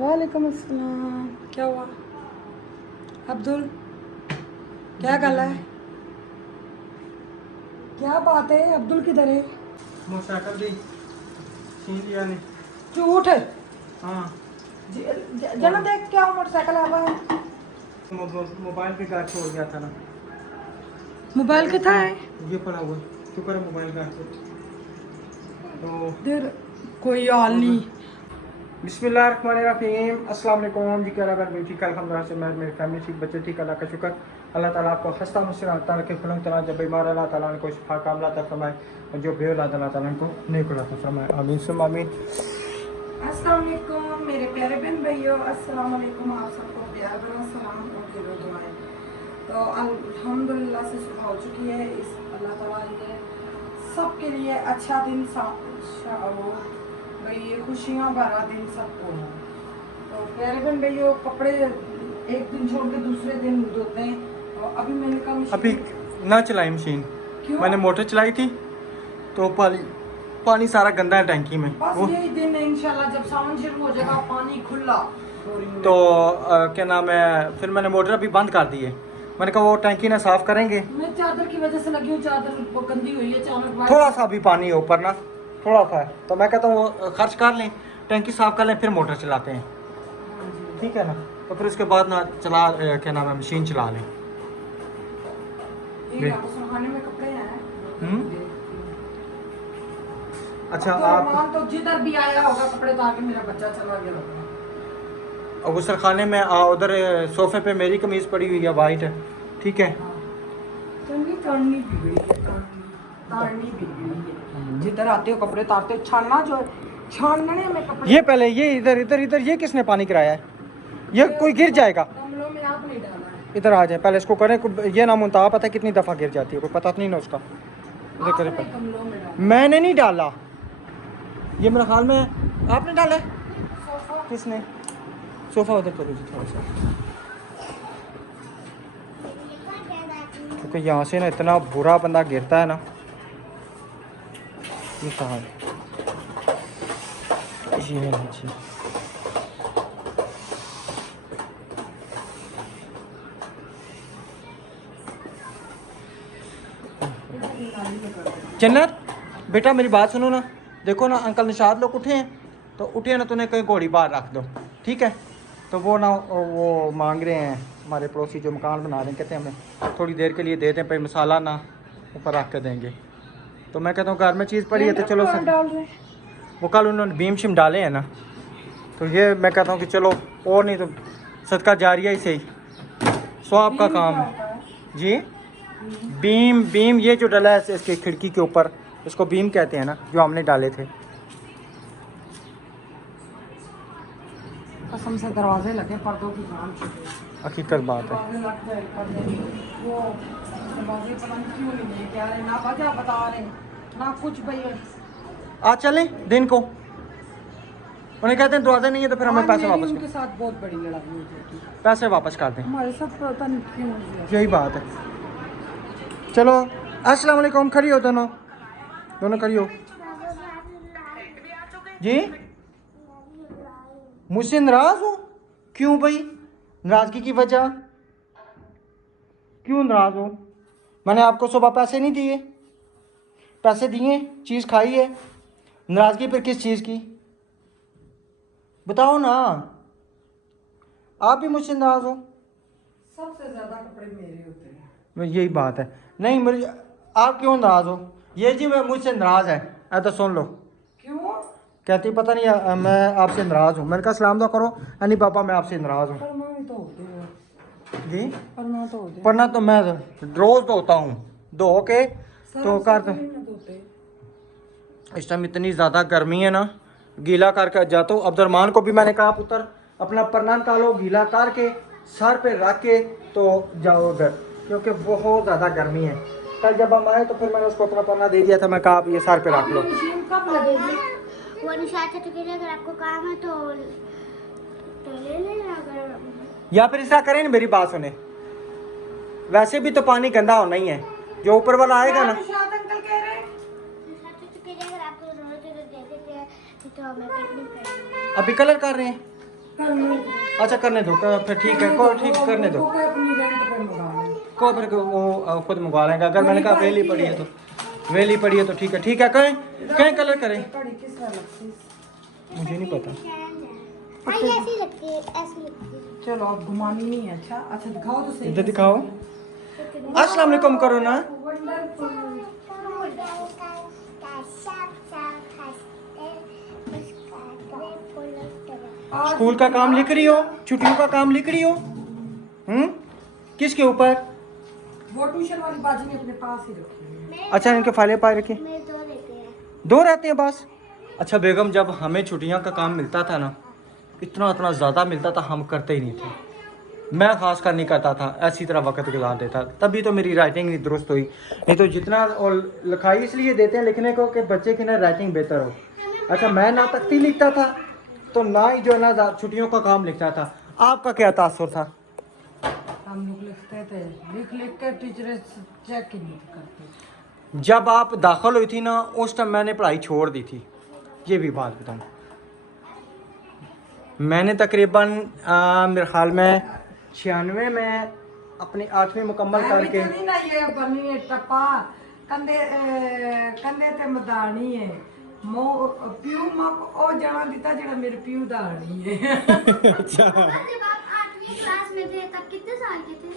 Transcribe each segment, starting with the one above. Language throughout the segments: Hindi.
वालेकुम अस्सलाम। क्या हुआ अब्दुल? क्या गला है? क्या बात है? अब्दुल किधर है? मोटरसाइकिल दी छीन लिया ने। झूठ है। हाँ जना देख क्या मोटरसाइकिल आवा है। मोबाइल भी घर छोड़ गया था ना। मोबाइल कितना है? ये पड़ा हुआ है, शुक्र है मोबाइल घर से। तो देर कोई हाल नहीं। बिस्मिल्लाहिर्रहमानिर्रहीम। अस्सलाम वालेकुम जी। क्या लगा बेटी का अल्हम्दुलिल्लाह से मैं मेरी फैमिली ठीक, बच्चे ठीक, अल्लाह का शुक्र। अल्लाह ताला आपको हंसता मुस्कुराता रखे, खुलम तला जब बीमार अल्लाह ताला को शिफा कामला अता फरमाए और जो बेऔलाद अल्लाह ताला को नेक औलाद अता फरमाए। आमीन सुम्मा आमीन। अस्सलाम वालेकुम मेरे प्यारे बहन भाइयों, अस्सलाम वालेकुम। आप सबको प्यार भरा सलाम और दिलो दुआएं। तो अल्हम्दुलिल्लाह से सुबह हो चुकी है। इस अल्लाह ताला ने सबके लिए अच्छा दिन हो भाई, ये खुशियाँ भरा दिन सबको हो। तो प्यारे बहन भाइयों, कपड़े एक दिन छोड़ के दूसरे दिन धोते हैं। तो अभी मैंने कहा अभी ना चलाई मशीन, क्यों? मैंने मोटर चलाई थी तो पानी सारा गंदा है टैंकी में। बस यही दिन है इंशाल्लाह, जब सावन शुरू हो जाएगा पानी खुला तो क्या नाम है, फिर मैंने मोटर अभी बंद कर दी है। मैंने कहा वो टैंकी ना साफ करेंगे। मैं चादर की वजह से लगी हूँ, चादर वो गंदी हुई है चादर। थोड़ा सा भी पानी है ऊपर ना, थोड़ा सा है। तो मैं कहता हूँ वो खर्च कर लें, टैंकी साफ कर लें, फिर मोटर चलाते हैं, ठीक है ना। तो फिर उसके बाद ना चला क्या नाम है, मशीन चला लें। ये खाने में कपड़े हैं। अच्छा आप आप तो जिधर भी आया होगा कपड़े उतार के मेरा बच्चा चला गया होगा। गुसल खाने में उधर सोफे पे मेरी कमीज पड़ी हुई है, वाइट है, ठीक है। ताड़नी भी गई है, ताड़नी भी गई है। जिधर आते हो कपड़े उतारते हो, छानना जो है छानने में कपड़े। ये पहले ये इधर इधर इधर ये किसने पानी कराया है? ये कोई गिर जाएगा। गमलों में आप नहीं डाला है। इधर आ जाए, पहले इसको करें। ये ना मुंतहा पता है कितनी दफ़ा गिर जाती है, कोई पता तो नहीं ना उसका। इधर करें आपने पहले। गमलों में डाला। मैंने नहीं डाला, ये मेरे ख्याल में आपने डाला है। सोफा किसने? सोफ़ा उधर करो जी थोड़ा सा, क्योंकि यहाँ से ना इतना बुरा बंदा गिरता है ना। ये कहाँ है? ये है नीचे। जन्नत बेटा मेरी बात सुनो ना, देखो ना अंकल निशाद लोग उठे हैं, तो उठे ना तूने कहीं घोड़ी बाहर रख दो, ठीक है। तो वो ना वो मांग रहे हैं हमारे पड़ोसी जो मकान बना रहे हैं, कहते हैं हमें थोड़ी देर के लिए दे दें, पर मसाला ना ऊपर रख के देंगे। तो मैं कहता हूँ घर में चीज़ पड़ी है तो चलो डाल रहे। वो कल उन्होंने भीम शिम डाले हैं ना, तो ये मैं कहता हूँ कि चलो, और नहीं तो सदका जारिया ही सही, स्वाब का काम है जी। बीम बीम ये जो डला है इसके खिड़की के ऊपर, इसको बीम कहते हैं ना, जो हमने डाले थे। कसम से दरवाजे लगे, पर्दों की जान छूटे। हकीकत बात है। दरवाजे लग गए, पर्दे नहीं। वो दरवाजे पता नहीं क्यों नहीं लेके आ रहे, ना वजह बता रहे ना कुछ भैया। आज चलें दिन को, उन्हें कहते हैं दरवाजे नहीं है तो फिर हमें पैसे वापस उनके साथ बहुत बड़ी लड़ाई हुई थी, पैसे वापस कर दें, हमारे साथ पता नहीं क्यों हुआ। यही बात है। चलो अस्सलाम वालेकुम, खड़ी हो दोनों, दोनों खड़ी हो जी। मुझसे नाराज हो? क्यों भाई, नाराजगी की वजह क्यों नाराज हो? मैंने आपको सुबह पैसे नहीं दिए? पैसे दिए, चीज़ खाई है, नाराजगी फिर किस चीज़ की बताओ ना। आप भी मुझसे नाराज हो? सबसे ज्यादा कपड़े मेरे होते हैं। यही बात है। नहीं मेरी, आप क्यों नाराज हो? ये जी मैं मुझसे नाराज है, तो सुन लो। क्यों? कहती पता नहीं मैं आपसे नाराज हूँ। मैंने कहा सलाम तो करो। नहीं पापा मैं आपसे नाराज हूँ तो होते हो जी। पढ़ना तो होते पढ़ना तो मैं रोज धोता हूँ, धो के तो कर दो। होते। इस टाइम इतनी ज़्यादा गर्मी है ना, गीला करके जाता हूँ। अब्दुर्रहमान को भी मैंने कहा पुत्र अपना परना निकालो, गीला करके सर पे रख के तो जाओ उधर, क्योंकि बहुत ज़्यादा गर्मी है। कल जब हम आए तो फिर मैंने उसको अपना परना दे दिया था, मैं कहा आप ये सर पे रख लो। मशीन कब लगेगी? वो निशात चाचू के लिए अगर आपको काम है तो ले लेना। अगर या फिर ऐसा करें ना, मेरी बात सुने, वैसे भी तो पानी गंदा होना ही है, जो ऊपर वाला आएगा ना। निशात अंकल कह रहे हैं निशात चाचू के लिए अगर आपको जरूरत है तो दे देते हैं, तो हमें पेट नहीं करेंगे। अभी कलर कर रहे हैं, अच्छा करने दो, फिर ठीक है, को ठीक करने दो, को अपनी रेंट पे मंगा लें। को फिर वो खुद मंगवा लेंगे। अगर मैंने कहा वेली पड़ी है तो वेली पड़ी है तो ठीक है, ठीक है। कहें कहें कलर करें, कड़ी किस तरह लगती है? मुझे नहीं पता। आई ऐसी लगती है, ऐसी लगती है। चलो अब घुमानी नहीं है। अच्छा अच्छा दिखाओ तो सही। इधर दिखाओ। अस्सलाम वालेकुम करो ना। वंडरफुल। स्कूल का काम लिख रही हो, छुट्टियों का काम लिख रही हो? किसके ऊपर? वो ट्यूशन वाली बाजी ने अपने पास ही रखी है। अच्छा इनके फाइलें पाए रखी, मेरे दो रहते हैं। दो रहते हैं बस। अच्छा बेगम, जब हमें छुट्टियां का काम मिलता था ना, इतना इतना ज़्यादा मिलता था, हम करते ही नहीं थे। मैं खास कर नहीं करता था, ऐसी तरह वक्त गुजार देता। तभी तो मेरी राइटिंग नहीं दुरुस्त हुई। नहीं तो जितना, और लिखाई इसलिए देते हैं लिखने को कि बच्चे की ना राइटिंग बेहतर हो। अच्छा मैं ना तख्ती लिखता था तो ना ही जो है ना छुट्टियों का काम लिखता था। आपका क्या तासुर था? हम लोग लिखते थे, लिख लिख कर टीचर चेक ही नहीं करते। जब आप दाखिल हुई थी ना, उस टाइम मैंने पढ़ाई छोड़ दी थी। ये भी बात बताऊँ, मैंने तकरीबन मेरे ख्याल में 96 में अपनी 8वीं मुकम्मल करके, नहीं ना ये बनी है टप्पा कंधे कंधे ते मदानी है मो प्यू मक ओ जाना दिता जेड़ा मेरे प्यू दानी है। अच्छा जब आप 8वीं क्लास में थे तब कितने साल के थे?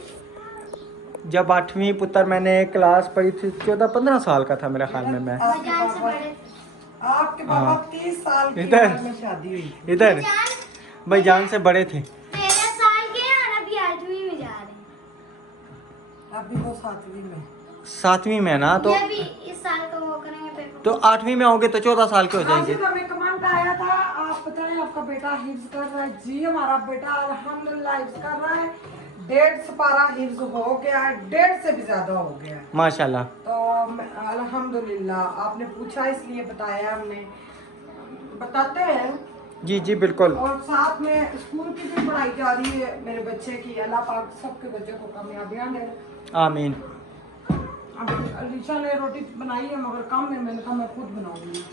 जब 8वीं पुत्र मैंने क्लास पढ़ी थी, 14-15 साल का था मेरे ख्याल में मैं। जान से बड़े। आपके पापा 30 साल की इधर। उम्र में शादी हुई थी। इधर भाई जान से बड़े थे। 13 साल के हैं और अभी 8वीं में जा रहे हैं। अभी वो 7वीं में। 7वीं में ना, तो ये भी इस साल का वो करेंगे पेपर। तो 8वीं में होंगे तो 14 साल के हो जाएंगे। आज हमें कमेंट आया था, आप बताएं आपका बेटा हिफ्ज कर रहा है? जी हमारा बेटा अल्हम्दुलिल्लाह हिफ्ज कर रहा है। 1.5 पारा हिफ्ज हो गया है, 1.5 से भी ज्यादा हो गया है। माशाल्लाह। तो अल्हम्दुलिल्लाह आपने पूछा इसलिए बताया, हमने बताते हैं। जी जी बिल्कुल। और साथ में स्कूल की भी पढ़ाई जारी है मेरे बच्चे की। अल्लाह पाक सबके बच्चों को कामयाबियां दे। आमीन। अब अलीशा ने रोटी बनाई है मगर कम है, मैंने कहा मैं खुद बनाऊंगी।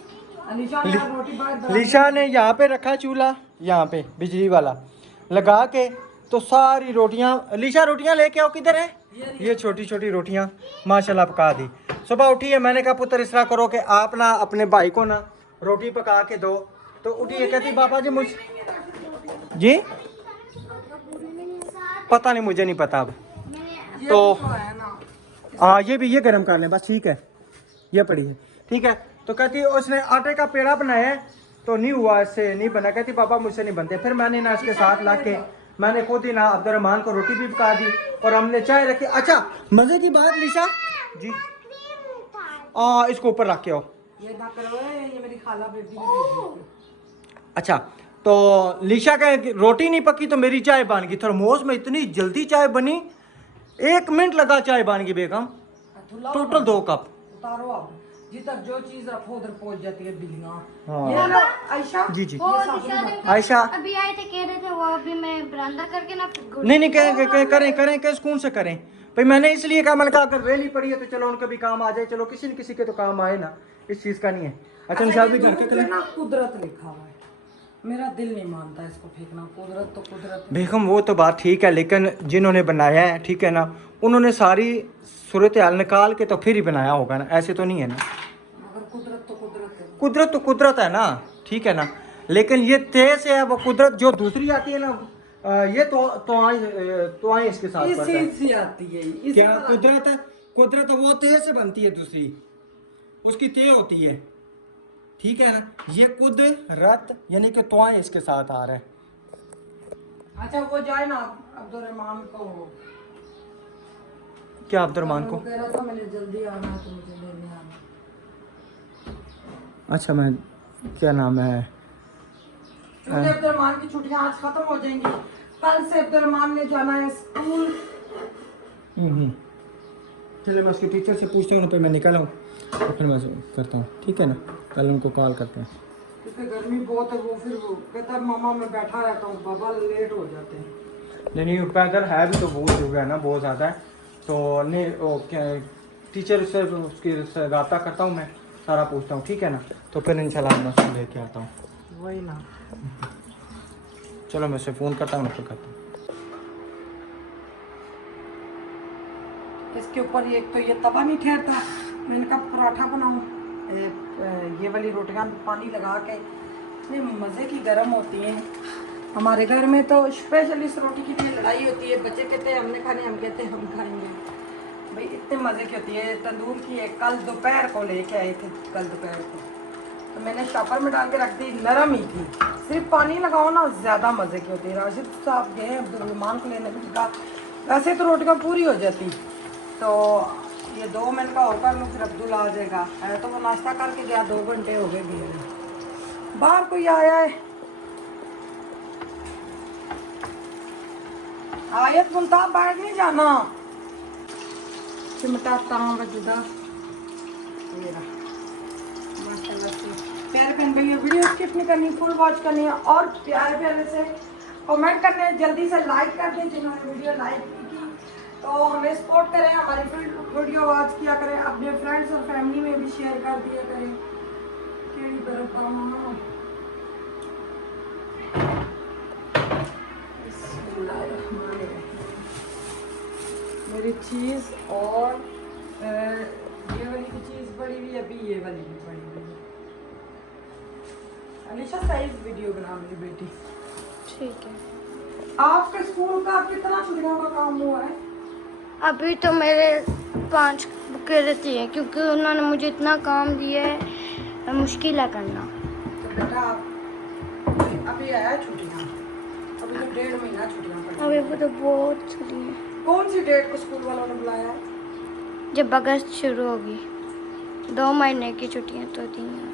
अलीशा ने रोटी बाहर लिशा ने यहाँ पे रखा चूल्हा, यहाँ पे बिजली वाला लगा के, तो सारी रोटियाँ, लिशा रोटियाँ लेके आओ, किधर है? ये छोटी छोटी रोटियाँ माशाल्लाह पका दी। सुबह उठी है, मैंने कहा पुत्र इस तरह करो कि आप ना अपने भाई को ना रोटी पका के दो। तो उठी है, कहती पापा जी मुझ जी पता नहीं, मुझे नहीं पता अब। तो है ना। हाँ ये गर्म कर लें बस, ठीक है, ये पड़ी है, ठीक है। तो कहती उसने आटे का पेड़ा बनाया है तो नहीं हुआ, इससे नहीं बना। कहती पापा मुझसे नहीं बनते। फिर मैंने ना इसके साथ ला के मैंने खुद ही ना अब्दुर्रहमान को रोटी भी पका दी और हमने चाय रखी। अच्छा मज़े की बात लिशा जी, इसको ऊपर रख के आओ। ये ना करवाए, ये मेरी खाला बेटी ने भेजी थी। अच्छा तो लिशा का रोटी नहीं पकी तो मेरी चाय बन गई। थर्मोस में इतनी जल्दी चाय बनी, 1 मिनट लगा चाय बन गई बेगम। Total 2 cup. उतारो अब, जी तक जो चीज रखो उधर पहुंच जाती है बिल्लियां। हाँ। ये लो आयशा। जी जी। वो निशा ने आयशा अभी आए थे, कह रहे थे वो अभी मैं बरामदा करके ना नहीं करें किस कौन से करें भाई। मैंने इसलिए कहा, मैंने कहा अगर वेली पड़ी है तो चलो उनका भी काम आ जाए, चलो किसी न किसी के तो काम आए ना, इस चीज़ का नहीं है। अच्छा निशाद भी घर के कलर ना कुदरत लिखा हुआ है, मेरा दिल नहीं मानता इसको फेंकना। कुदरत तो कुदरत है। बेगम वो तो बात ठीक है, लेकिन जिन्होंने बनाया है ठीक है ना, उन्होंने सारी सूरत हाल निकाल के तो फिर ही बनाया होगा ना, ऐसे तो नहीं है ना। मगर कुदरत तो कुदरत है। कुदरत तो कुदरत है ना, ठीक है ना। लेकिन ये तेज है वो कुदरत, जो दूसरी आती है ना ये तो आए इसके साथ पड़ता है। इसी आती है इसी क्या तरह। कुदरत है? कुदरत वो तेज से बनती है, दूसरी उसकी तेज होती है, ठीक है ना। ये कुदरत यानी कि तो इसके साथ आ रहा है। अच्छा वो जाए ना अब्दुर्रहमान को, क्या अब्दुर्रहमान को? वो कह रहा था मैंने जल्दी आना है तो मुझे लेने आना। अच्छा मैं क्या नाम है, क्योंकि अब्दुर्रहमान की छुट्टियां आज खत्म हो जाएंगी, कल से अब्दुर्रहमान ने जाना है स्कूल। चलिए मैं उसके टीचर से पूछता हूँ, फिर मैं निकल आऊँ तो फिर मैं करता हूँ, ठीक है ना। कल उनको कॉल करते हैं। क्योंकि गर्मी बहुत है। वो फिर वो कहता है मामा मैं बैठा रहता हूँ, बाबा लेट हो जाते हैं। नहीं पैदल है भी तो बहुत हो गया ना, बहुत ज़्यादा है। तो नहीं वो क्या टीचर से उसकी रब्ता करता हूँ मैं, सारा पूछता हूँ, ठीक है ना। तो फिर इंशाल्लाह मैं उसको लेके आता हूँ। वही ना। चलो मैं उसे फ़ोन करता हूँ, फिर करता हूँ। इसके ऊपर एक तो ये तवा नहीं ठहरता, मैंने कहा पराठा बनाऊँ। ये वाली रोटियां पानी लगा के इतने मज़े की गर्म होती हैं। हमारे घर में तो स्पेशल इस रोटी की लिए लड़ाई होती है। बच्चे कहते हैं हमने खानी, हम कहते हैं हम खाएंगे। भाई इतने मज़े की होती है। तंदूर की एक कल दोपहर को लेके आए थे, कल दोपहर को तो मैंने शॉपर में डाल के रख दी, नरम ही थी। सिर्फ पानी लगाओ ना, ज़्यादा मज़े की होती है। राशिद साहब गए अब्दुलरहमान को लेने, का वैसे तो रोटियाँ पूरी हो जाती, तो ये 2 मिनट का और कर लूँ, फिर अब्दुल आ जाएगा। तो वो नाश्ता करके गया, 2 घंटे हो गए गए। बाहर कोई आया है, आयत मुल्ता बाहर नहीं जाना। चिमटाता हूँ वजदा मेरा माशाल्लाह से। प्यारे बहन भैया, वीडियो स्किप नहीं करनी, फुल वॉच करनी है और प्यारे प्यारे से कमेंट करने हैं। जल्दी से लाइक कर दें जिन्होंने वीडियो लाइक की तो हमें सपोर्ट करें, हमारी वीडियो वॉच किया करें, अपने फ्रेंड्स और फैमिली में भी शेयर कर दिया करें। केड़ी बर्फ पाऊँ, मेरी चीज़ और ये वाली भी चीज़ बड़ी हुई, अभी ये वाली भी बड़ी हुई। अलीशा साइज वीडियो बना मेरी बेटी। ठीक है। आपके स्कूल का कितना छुट्टियों का काम हुआ है? अभी तो मेरे 5 बुकें रहती हैं क्योंकि उन्होंने मुझे इतना काम दिया है, मुश्किल है करना। तो बेटा अभी आया छुट्टियाँ, अभी तो 1.5 महीना छुट्टियाँ पड़ी। अभी वो तो बहुत छुट्टी है। कौन सी डेट को स्कूल वालों ने बुलाया है? जब अगस्त शुरू होगी, 2 महीने की छुट्टियां तो दी हैं।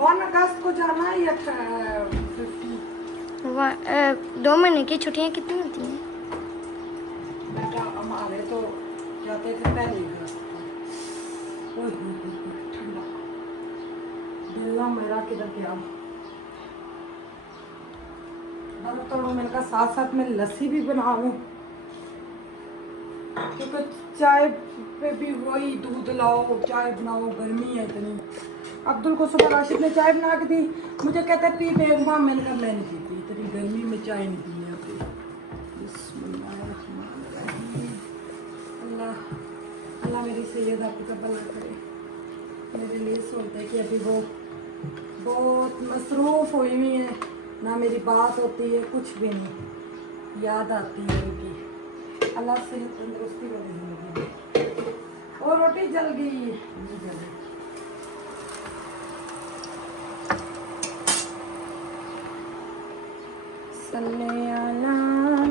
1 अगस्त को जाना है या 50? 2 महीने की छुट्टियां कितनी होती हैं? बेटा हमारे तो जाते थे पहले अगस्त को। ओए ठंडा दिल्ला मेरा किधर गया। बर्फ तोड़ो, मैंने कहा साथ साथ में लस्सी भी बना लूं, क्योंकि चाय पे भी वही दूध लाओ चाय बनाओ, गर्मी है इतनी। अब्दुल को सुबह राशिद ने चाय बना के दी, मुझे कहते पी बेगमा, मैंने कहा मैं नहीं पीती, इतनी गर्मी में चाय नहीं पीनी आती। अल्लाह अल्लाह मेरी सैयद आपकी का भला करे। मेरे लिए सोचते हैं कि अभी वो बहुत मसरूफ़ हुई हुई है, ना मेरी बात होती है, कुछ भी नहीं याद आती है उनकी। अल्लाह सेहत तंदुरुस्ती वाली ज़िंदगी दे। और रोटी जल गई, नहीं जली। सल्ले अला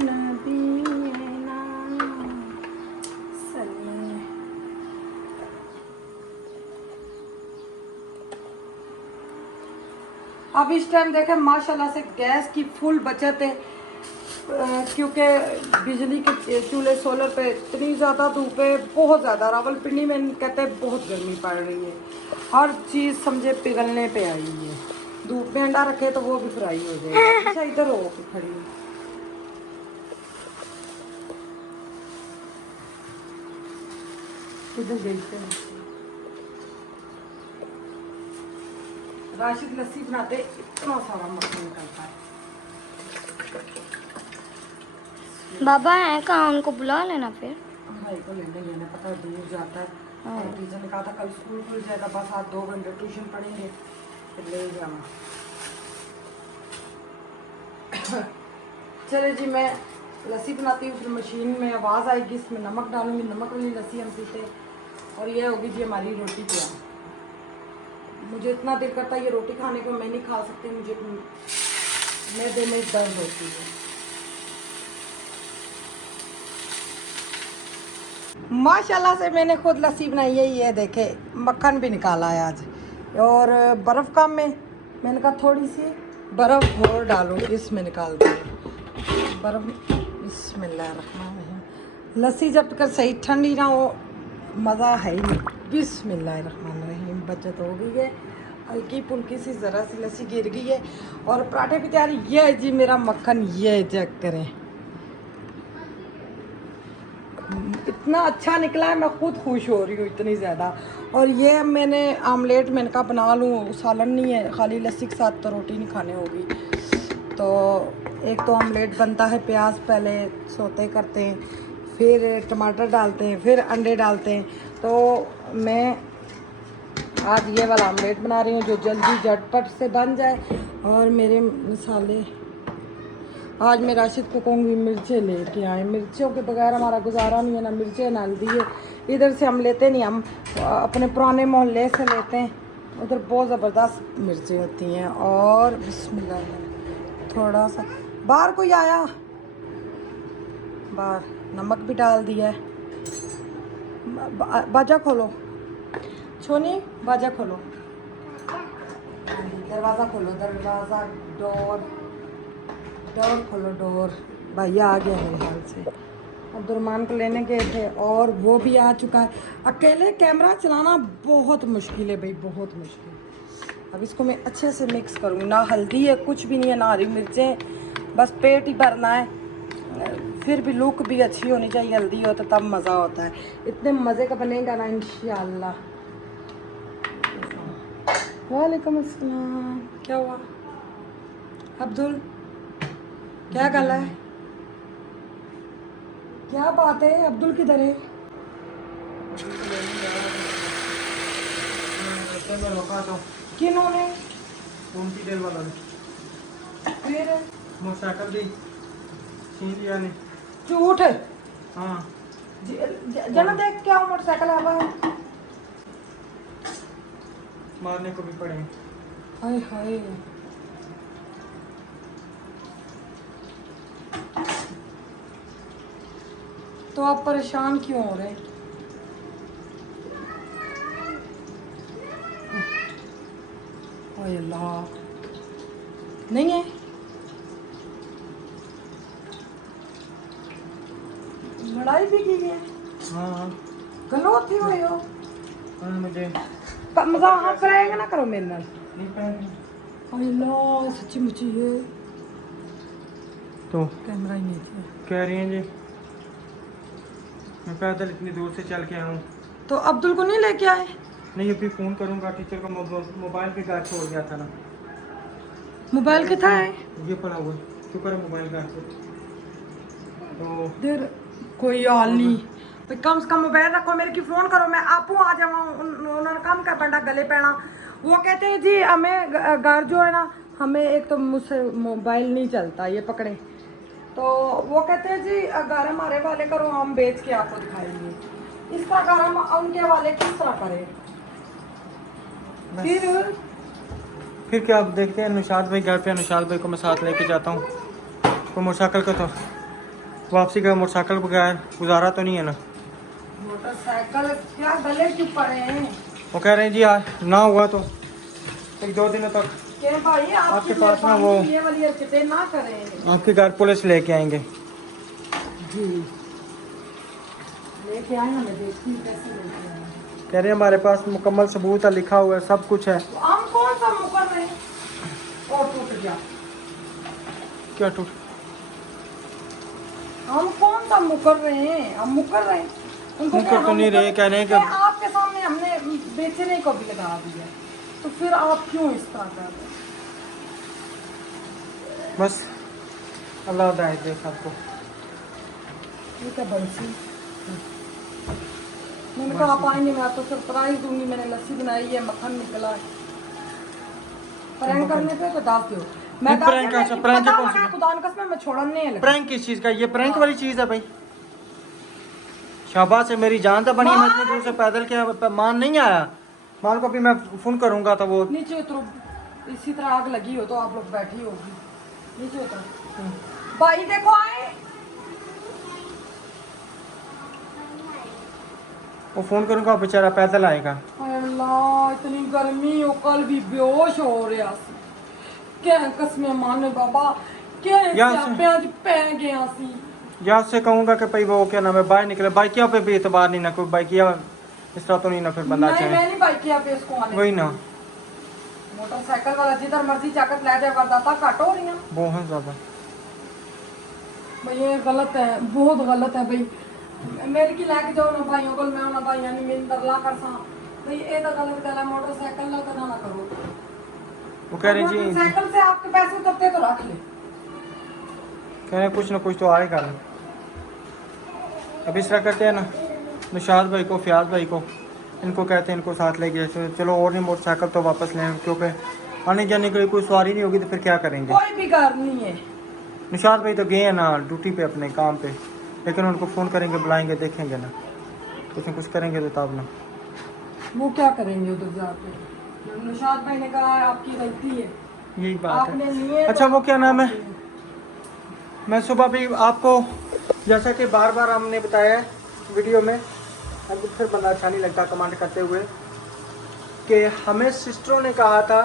नबीना सल्ले। अब इस टाइम देखें माशाल्लाह से गैस की फुल बचत है, क्योंकि बिजली के चूल्हे सोलर पे इतनी ज़्यादा धूप है, बहुत ज़्यादा। रावलपिंडी में कहते हैं बहुत गर्मी पड़ रही है, हर चीज़ समझे पिघलने पे आई है। धूप में अंडा रखे तो वो भी फ्राई हो जाएगा। अच्छा इधर हो के खड़ी है। किधर गई थे? राशिद लस्सी बनाते इतना सारा मक्खन निकलता है। बाबा है कहाँ, उनको बुला लेना फिर। भाई को लेने जाना, पता है दूर जाता है। और टीचर ने कहा था कल स्कूल खुल जाएगा, बस आज 2 घंटे ट्यूशन पढ़ेंगे फिर ले जाना। चले जी, मैं लस्सी बनाती हूँ, फिर मशीन में आवाज़ आएगी, इसमें नमक डालूंगी, नमक वाली लस्सी हम पीते हैं। और ये होगी जी हमारी रोटी तैयार। मुझे इतना दिल करता है ये रोटी खाने को, मैं नहीं खा सकती, मुझे मैदे में दर्द होती है। माशाल्लाह से मैंने खुद लस्सी बनाई है, ये देखे मक्खन भी निकाला है आज। और बर्फ़ कम में मैंने कहा थोड़ी सी बर्फ़ और डालूँ, इसमें निकाल दूँ बर्फ़। बिस्मिल्लाहिर्रहमानिर्रहीम। लस्सी जब तक सही ठंडी ना हो मज़ा है ही नहीं। बिस्मिल्लाहिर्रहमानिर्रहीम। बचत हो गई है, हल्की फुल्की सी ज़रा सी लस्सी गिर गई है और पराठे भी तैयार। ये है जी मेरा मक्खन, ये चेक करें, इतना अच्छा निकला है, मैं खुद खुश हो रही हूँ इतनी ज़्यादा। और ये मैंने आमलेट मैंने कहा बना लूँ, सालन नहीं है, खाली लस्सी के साथ तो रोटी नहीं खाने होगी। तो एक तो ऑमलेट बनता है, प्याज पहले सोते करते हैं, फिर टमाटर डालते हैं, फिर अंडे डालते हैं। तो मैं आज ये वाला ऑमलेट बना रही हूँ जो जल्दी झटपट से बन जाए। और मेरे मसाले आज मैं राशिद को कहूँगी मिर्चें लेके आए, मिर्चों के बगैर हमारा गुजारा नहीं है, ना मिर्चें ना हल्दी है। इधर से हम लेते नहीं, हम अपने पुराने मोहल्ले से लेते हैं, उधर बहुत ज़बरदस्त मिर्चें होती हैं। और बिस्मिल्लाह, थोड़ा सा बाहर कोई आया, बाहर नमक भी डाल दिया है। बाजा खोलो छोनी, बाजा खोलो, दरवाज़ा खोलो, दरवाज़ा, डोर खोलो, डोर। भैया आ गया मेरे ख्याल से, अब्दुलरहमान को लेने गए थे और वो भी आ चुका है। अकेले कैमरा चलाना बहुत मुश्किल है भाई, बहुत मुश्किल। अब इसको मैं अच्छे से मिक्स करूँगी, ना हल्दी है, कुछ भी नहीं है, ना हरी मिर्चें, बस पेट ही भरना है। फिर भी लुक भी अच्छी होनी चाहिए, हल्दी हो तो तब मज़ा होता है। इतने मज़े का बनेगा ना इंशाअल्लाह। वालेकुम अस्सलाम। क्या हुआ अब्दुल, क्या गल है, क्या बात है? अब्दुल किधर है? किन्होंने? फिर मोटरसाइकिल दी छीन लिया ने। झूठ। हाँ जना देख क्या मोटरसाइकिल आवा है। मारने को भी पड़े। हाय हाय, तो आप परेशान क्यों हो रहे हैं? हाय अल्लाह, नहीं है? लड़ाई भी की है? हाँ गलोथी हुई हो? हाँ मुझे मजाक करेंगे ना करो मेरे नाल। नहीं पहन हाय अल्लाह, सच्ची मुच्ची है। तो कैमरा ही नहीं था। कह रही हैं जी मैं पैदल इतनी दूर से चल के आया हूँ। तो अब्दुल को नहीं लेके आए? नहीं अभी फ़ोन करूँगा, टीचर का मोबाइल भी घर छोड़ गया था ना। मोबाइल कितना है? ये पड़ा हुआ है, शुक्र है मोबाइल घर से। तो देर कोई हाल नहीं भाई, कम से कम मोबाइल रखो, मेरे की फ़ोन करो, मैं आपू आ जाऊँ। उन्होंने काम कर पैंडा गले पैना। वो कहते हैं जी हमें घर जो है ना, हमें एक तो मुझसे मोबाइल नहीं चलता, ये पकड़े। तो वो कहते हैं जी घर हमारे वाले करो, हम बेच के आपको दिखाएंगे। इसका घर हम उनके वाले किस तरह करें? फिर क्या, आप देखते हैं अनुशाद भाई घर पे, अनुशाद भाई को मैं साथ लेके जाता हूँ। तो मोटरसाइकिल का तो वापसी का मोटरसाइकिल बगैर गुजारा तो नहीं है ना। मोटरसाइकिल क्या गले क्यों पड़े हैं? वो कह रहे हैं जी आज ना हुआ तो 1-2 दिनों तक के भाई आपके पास ना वो ये वाली हरकतें ना करें। आपके घर पुलिस लेके आएंगे जी लेके आए, हमें देखती हूँ कैसे लेके आए। कह रहे हैं हमारे पास मुकम्मल सबूत है, लिखा हुआ है, सब कुछ है। तो हम कौन सा मुकर रहे हैं? और टूट गया। क्या टूट? हम कौन सा मुकर रहे हैं? हम मुकर रहे हैं उनको मुकर तो नहीं रहे, कह रहे हैं कि आपके सामने हमने बेचने को भी लगा दिया, तो फिर आप क्यों इस तरह कर रहे हैं? बस अल्लाह हिदायत दे सबको। ये क्या बंसी? मैंने कहा आप आएंगे, मैं आपको सरप्राइज दूंगी। मैंने लस्सी बनाई है, मक्खन निकला है। प्रैंक करने पे तो दास दो। मैं प्रैंक कैसा? प्रैंक कौन सा? खुदा की कसम मैं छोड़ने लगा। प्रैंक किस चीज़ का? ये प्रैंक वाली चीज़ है भाई। शाबाश है, मेरी जान तो बनी है, मैं इतनी दूर से पैदल के मान नहीं आया। मान को अभी मैं फ़ोन करूँगा तो वो नीचे उतरो, इसी तरह आग लगी हो तो आप लोग बैठी होगी। नीचे उतरो भाई, देखो आए। वो फ़ोन करूँगा, बेचारा पैदल आएगा। अल्लाह इतनी गर्मी हो, कल भी बेहोश हो रहा सी। क्या कसमें माने बाबा, क्या आज पै गया सी। या उससे कहूँगा कि भाई वो क्या नाम है बाहर निकले, बाइकिया पे भी एतबार नहीं ना, कोई बाइकिया इस तरह तो नहीं ना फिर बंदा नहीं, चाहे। मैं नहीं बाइकिया पे इसको आने वही ना, मोटरसाइकिल वाला जिधर मर्जी जाकर ले जाए, वारदाता घट हो रही हैं बहुत ज़्यादा भाई। ये गलत है, बहुत गलत है भाई। मेरे की लैके जाओ ना भाइयों को, मैं ना भाइयों ने मेरी तरला कर सा भाई, ये तो गलत गल है। मोटरसाइकिल ला तो ना करो। वो कह रहे जी मोटरसाइकिल से आपके पैसे उतरते तो रख ले। कह रहे कुछ ना कुछ तो आएगा नहीं। अब इस तरह करते हैं ना, निशाद भाई को, फयाज भाई को, इनको कहते हैं इनको साथ ले गए। चलो और नहीं, मोटरसाइकिल तो वापस लें, क्योंकि आने जाने के लिए कोई सवारी नहीं होगी तो फिर क्या करेंगे। कोई भी घर नहीं है। निशाद भाई तो गए हैं ना ड्यूटी पे अपने काम पे, लेकिन उनको फ़ोन करेंगे, बुलाएंगे, देखेंगे ना, कुछ न कुछ करेंगे तो तब ना। वो क्या करेंगे उधर जाके। निशाद भाई ने कहा है आपकी गलती है, यही बात आपने है। लिए। अच्छा वो क्या नाम है, मैं सुबह भी आपको जैसा कि बार बार हमने बताया है वीडियो में, अब फिर बंदा अच्छा नहीं लगता कमेंट करते हुए, कि हमें सिस्टरों ने कहा था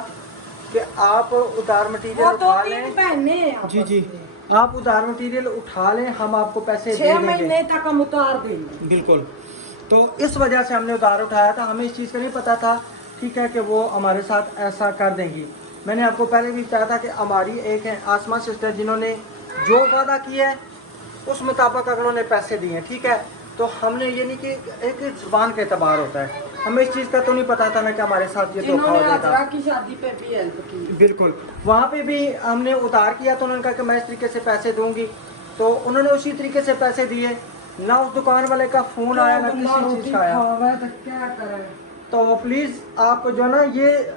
कि आप उधार मटेरियल वो तो उठा 3 लें। महीने हैं जी आपस जी, में। आप उधार मटेरियल उठा लें, हम आपको पैसे दे 6 देंगे। महीने तक हम उतार देंगे। बिल्कुल। तो इस वजह से हमने उधार उठाया था, हमें इस चीज़ का नहीं पता था, ठीक है, कि वो हमारे साथ ऐसा कर देंगी। मैंने आपको पहले भी बताया था कि हमारी एक है आसमा सिस्टर, जिन्होंने जो वादा किया है उस मुताबिक उन्होंने पैसे दिए हैं, ठीक है। तो हमने ये नहीं कि एक जुबान का एतबार होता है, हमें इस चीज़ का तो नहीं पता था ना कि हमारे साथ ये धोखा हो जिन्होंने जाएगा। आजरा की शादी पे भी हेल्प की। बिल्कुल, वहाँ पे भी हमने उधार किया तो उन्होंने कहा कि मैं इस तरीके से पैसे दूंगी, तो उन्होंने उसी तरीके से पैसे दिए। ना उस दुकान वाले का फ़ोन आया, ना किसी चीज़ का आया। तो क्या करें। तो प्लीज़ आप जो ना, ये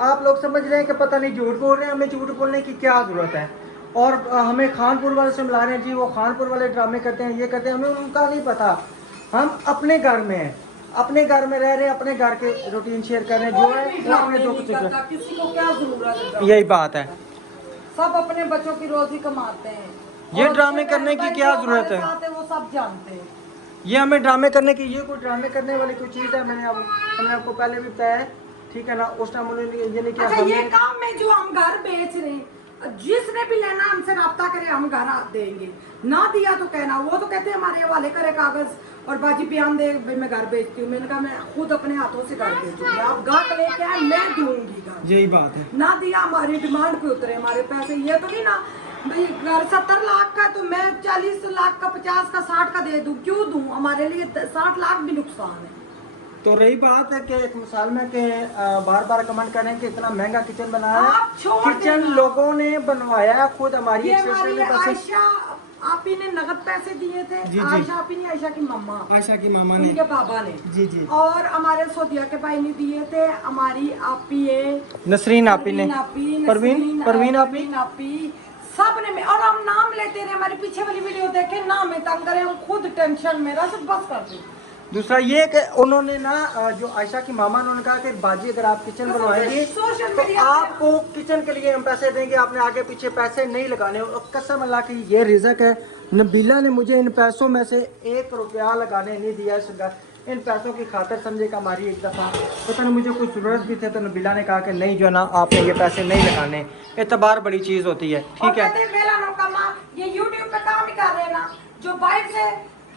आप लोग समझ रहे हैं कि पता नहीं झूठ बोल रहे हैं, हमें झूठ बोलने की क्या ज़रूरत है। और हमें खानपुर वाले से मिला रहे हैं, जी वो खानपुर वाले ड्रामे करते हैं, ये करते हैं, हमें उनका नहीं पता। हम अपने घर में हैं, अपने घर में रह रहे हैं, अपने घर के रूटीन शेयर कर रहे हैं, जो है वो अपने दुख करता, किसी को क्या जरूरत है। यही बात है, सब अपने बच्चों की रोजी कमाते हैं। ये और ड्रामे अच्छे करने की बहन क्या भाई जो जरूरत है? हमारे साथ है, वो सब जानते हैं। ये हमें ड्रामे करने की, ये कोई ड्रामे करने वाली कोई चीज़ है? हमने आपको पहले भी बताया है, ठीक है ना। उस टाइम उन्होंने ये नहीं किया। अच्छा ये काम में जो हम घर बेच रहे, जिसने भी लेना हमसे राब्ता करे, हम घर देंगे। ना दिया तो कहना, वो तो कहते हैं हमारे हवाले करे कागज और बाजी बयान दे, भाई मैं घर बेचती हूँ। मैंने कहा मैं खुद अपने हाथों से घर बेचूंगी, आप गाहक लेके आए, मैं दूंगी घर। यही बात है। ना दिया हमारी डिमांड पे उतरे हमारे पैसे। ये तो नहीं ना भाई घर 70 लाख का तो मैं 40 लाख का, 50 का, 60 का दे दूं, क्यों दूं? हमारे लिए 60 लाख भी नुकसान है। तो रही बात है कि एक मिसाल में कि बार बार कमेंट कर रहे हैं कि इतना महंगा किचन बनाया है। आप छोड़ किचन देना। लोगों ने बनवाया है, खुद हमारी ये एक सिस्टर हमारी ने पैसे, आयशा आपी ने नगद पैसे दिए थे। जी, जी। आयशा आपी ने, आयशा की मम्मा, आयशा की मामा ने, उनके पापा ने, जी जी, और हमारे सोदिया के भाई ने दिए थे। हमारी आपी है नसरीन आपी ने, परवीन आपी सब ने। और हम नाम लेते रहे, हमारे पीछे वाली वीडियो देखे, नाम है तंग करे, हम खुद टेंशन में रह, सब बस कर दे। दूसरा ये कि उन्होंने ना जो आयशा की मामा ने, उन्होंने कहा कि बाजी अगर आप किचन बनवाएंगे सोशल तो मीडिया आपको किचन के लिए हम पैसे देंगे, आपने आगे पीछे पैसे नहीं लगाने। और कसम अल्लाह की ये रिज़्क है, नबीला ने मुझे इन पैसों में से 1 रुपया लगाने नहीं दिया। इन पैसों की खातिर समझे का हमारी एक दफ़ा पता नहीं मुझे कुछ ज़रूरत भी थे, तो नबीला ने कहा कि नहीं जो है ना, आपने ये पैसे नहीं लगाने। एतबार बड़ी चीज़ होती है, ठीक है। ये यूट्यूब पे काम ही कर रहे हैं ना, जो बाहर से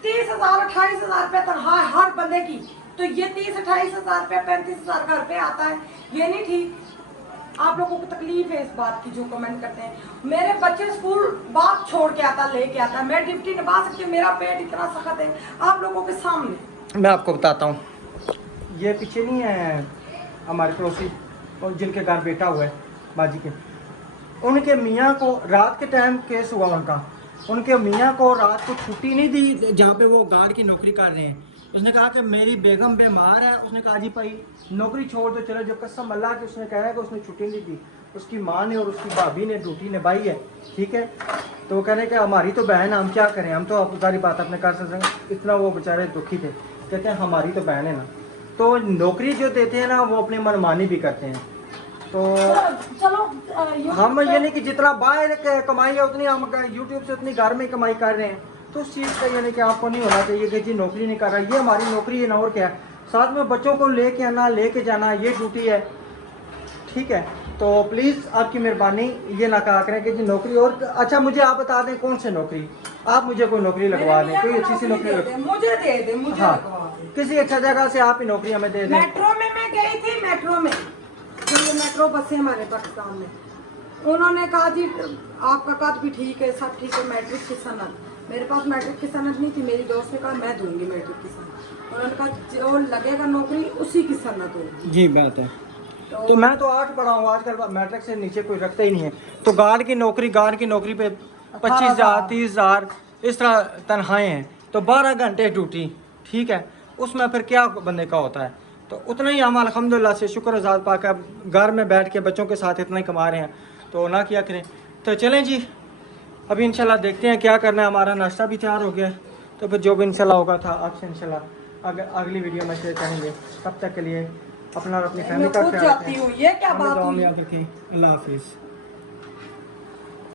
30,000 28,000 रुपये तनख्वाह हर बंदे की, तो ये 30-28,000 रुपये 35,000 घर पे आता है। ये नहीं ठीक। आप लोगों को तकलीफ है इस बात की जो कमेंट करते हैं। मेरे बच्चे स्कूल बाप छोड़ के आता, लेके आता, मैं ड्यूटी निभा सकती हूँ, मेरा पेट इतना सख्त है आप लोगों के सामने। मैं आपको बताता हूँ, ये पीछे नहीं है हमारे पड़ोसी और जिनके घर बेटा हुआ है बाजी के, उनके मियाँ को रात के टाइम केस हुआ उनके मियाँ को रात को छुट्टी नहीं दी, जहाँ पे वो गार्ड की नौकरी कर रहे हैं। उसने कहा कि मेरी बेगम बीमार है, उसने कहा जी भाई नौकरी छोड़ दो चलो। जो कसम अल्लाह की उसने कहा है कि उसने छुट्टी नहीं दी, उसकी माँ ने और उसकी भाभी ने ड्यूटी निभाई है, ठीक है। तो वो कह रहे हैं कि हमारी तो बहन, हम क्या करें, हम तो सारी बात अपने कर सकते हैं। इतना वो बेचारे दुखी थे, कहते हैं हमारी तो बहन है ना। तो नौकरी जो देते हैं ना, वो अपनी मनमानी भी करते हैं। तो चलो हम ये नहीं कि जितना बाहर कमाई है उतनी हम यूट्यूब से उतनी घर में कमाई कर रहे हैं, तो उस चीज़ का ये नहीं कि आपको नहीं होना चाहिए कि जी नौकरी नहीं कर रहा, ये हमारी नौकरी है ना, और क्या है। साथ में बच्चों को लेके आना, लेके जाना, ये ड्यूटी है, ठीक है। तो प्लीज़ आपकी मेहरबानी ये ना कहा करें कि जी नौकरी। और अच्छा मुझे आप बता दें कौन सी नौकरी, आप मुझे कोई नौकरी लगवा दें, कोई अच्छी सी नौकरी मुझे दे दे, मुझे हाँ, लगवा दे। किसी अच्छा जगह से आप ही नौकरी हमें दे दें। मेट्रो में मैं गई थी, मेट्रो में जो ये मेट्रो बसें हमारे पाकिस्तान में, उन्होंने कहा जी आपका कद भी ठीक है, सब ठीक है, मैट्रिक की सनद। मेरे पास मैट्रिक की सनद नहीं थी, मेरी दोस्त ने कहा मैं दूंगी मैट्रिक की सनद। उन्होंने कहा जो लगेगा नौकरी उसी की सनद होगी। जी बात है। तो मैं तो 8 पढ़ा हूँ, आजकल मैट्रिक से नीचे कोई रखता ही नहीं है। तो गार्ड की नौकरी पे 25,000 30,000 इस तरह तनख्वाहें हैं, तो 12 घंटे ड्यूटी, ठीक है, उसमें फिर क्या बंदे का होता है। तो उतना ही हम अल्हम्दुलिल्लाह से शुक्र अज़ात पाक है, घर में बैठ के बच्चों के साथ इतना ही कमा रहे हैं, तो ना किया करें। तो चलें जी, अभी इंशाल्लाह देखते हैं क्या करना है। हमारा नाश्ता भी तैयार हो गया है, तो फिर जो भी इंशाल्लाह होगा था आपसे इंशाल्लाह अगली वीडियो में शेयर करेंगे। तब तक के लिए अपना और अपनी फैमिली का खुद ख्याल जाती रखें। हूँ, ये क्या हमें बात दुआ में हुई? याद रखें। अल्लाह हाफिज़।